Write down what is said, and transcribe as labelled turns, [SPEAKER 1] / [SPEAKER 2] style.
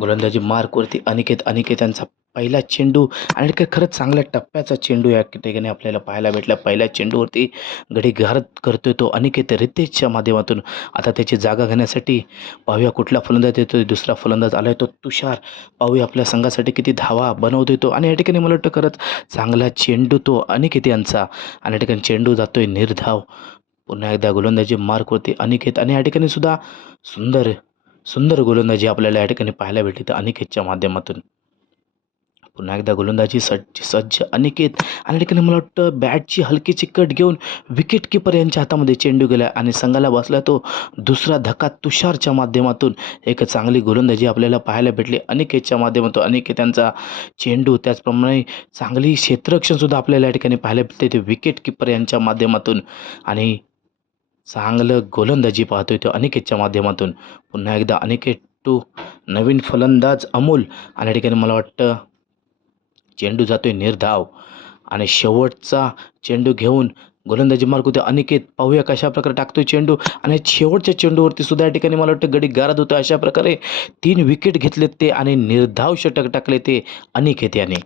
[SPEAKER 1] गोलंदाजी मार्कवरती अनिकेत अनिकेत यांचा पहिला चेंडू आणि काय खरंच चांगल्या टप्प्याचा चेंडू या ठिकाणी आपल्याला पाहायला भेटला. पहिल्या चेंडूवरती गडी घात करतोय तो अनिकेत रितेशच्या माध्यमातून. आता त्याची जागा घेण्यासाठी पाहूया कुठला फलंदाज येतोय दुसरा फलंदाज आलाय तो तुषार. पाहूया आपल्या संघासाठी किती धावा बनवतोय तो आणि या ठिकाणी मला वाटतं खरंच चांगला चेंडू तो अनिकेत यांचा. आणि या ठिकाणी चेंडू जातोय निर्धाव. पुन्हा एकदा गोलंदाजी मार्कवरती अनिकेत आणि या ठिकाणी सुद्धा सुंदर सुंदर गोलंदाजी आपल्याला या ठिकाणी पाहायला भेटली तर अनिकेतच्या माध्यमातून. पुन्हा एकदा गोलंदाजी सज्ज सज्ज अनिकेत. आणि या ठिकाणी मला वाटतं बॅटची हलकी चिकट घेऊन विकेट किपर यांच्या हातामध्ये चेंडू गेला आणि संघाला बसला तो दुसरा धक्का तुषारच्या माध्यमातून. एक चांगली गोलंदाजी आपल्याला पाहायला भेटली. अनिकेतच्या माध्यमातून अनिकेत यांचा चेंडू त्याचप्रमाणे चांगली क्षेत्ररक्षणसुद्धा आपल्याला या ठिकाणी पाहायला भेटते. ते विकेट किपर यांच्या माध्यमातून. आणि चांगलं गोलंदाजी पाहतोय तो अनिकेतच्या माध्यमातून. पुन्हा एकदा अनिकेत टू नवीन फलंदाज अमोल आणि या ठिकाणी मला वाटतं चेंडू जातोय निर्धाव. आणि शेवटचा चेंडू घेऊन गोलंदाजी मार्ग होते अनिकेत. पाहूया कशा प्रकारे टाकतोय चेंडू. आणि शेवटच्या चेंडूवरती सुद्धा या ठिकाणी मला वाटतं गडी गारद होतो अशा प्रकारे तीन विकेट घेतलेत ते आणि निर्धाव षटक टाकले ते अनिकेत याने.